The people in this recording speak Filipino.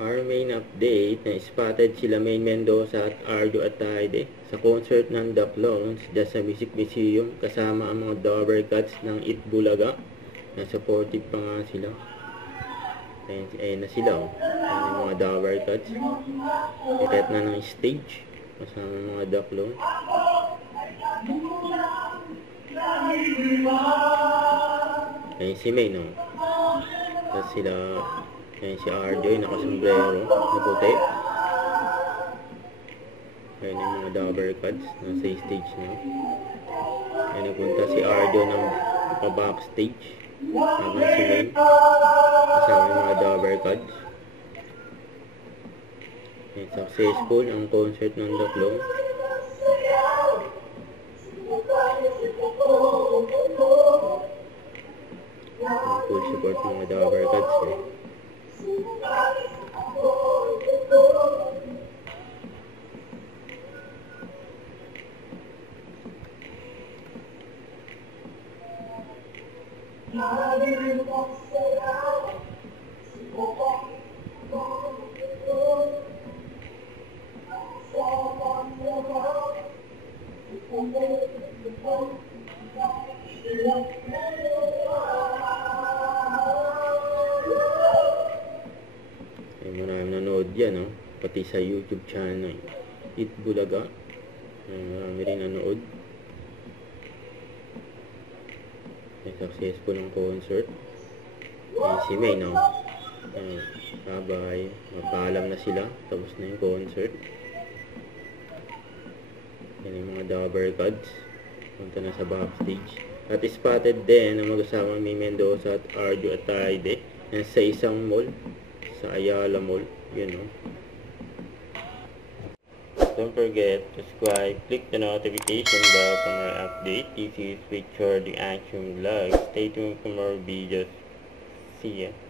Our main update na spotted sila Maine Mendoza at Arjo Atayde sa concert ng The Clones dyan sa Music Museum kasama ang mga Dover Cats ng Itbulaga na supportive pa nga sila. Ayun na sila Ayun yung mga Dover Cats. Ikat na ng stage kasama mga The Clones. Ayun si Maine Tapos sila Ayan si Arjoy, nakasombrero, na puti. Ayan yung mga Dover Cats, nasa stage na. Ayan nagpunta si Arjoy ng pa-backstage. Habang si Maine, kasama yung mga Dover Cats. Ayan, successful ang concert ng The Clones. Full support ng mga Dover Cats Maraming nanood yan, pati sa YouTube channel Itbulaga. Marami rin nanood. Successful ang concert. Si Maine, bye-bye. Mapaalam na sila. Tapos na yung concert. Yan yung mga Dover Cats. Punta na sa backstage. At spotted din ang mag-asama Maine Mendoza at Arjo Atayde sa isang mall. Sa Ayala Mall, Don't forget to subscribe, click the notification bell for more update. This is Richard the Action Vlog. Stay tuned for more videos. See ya.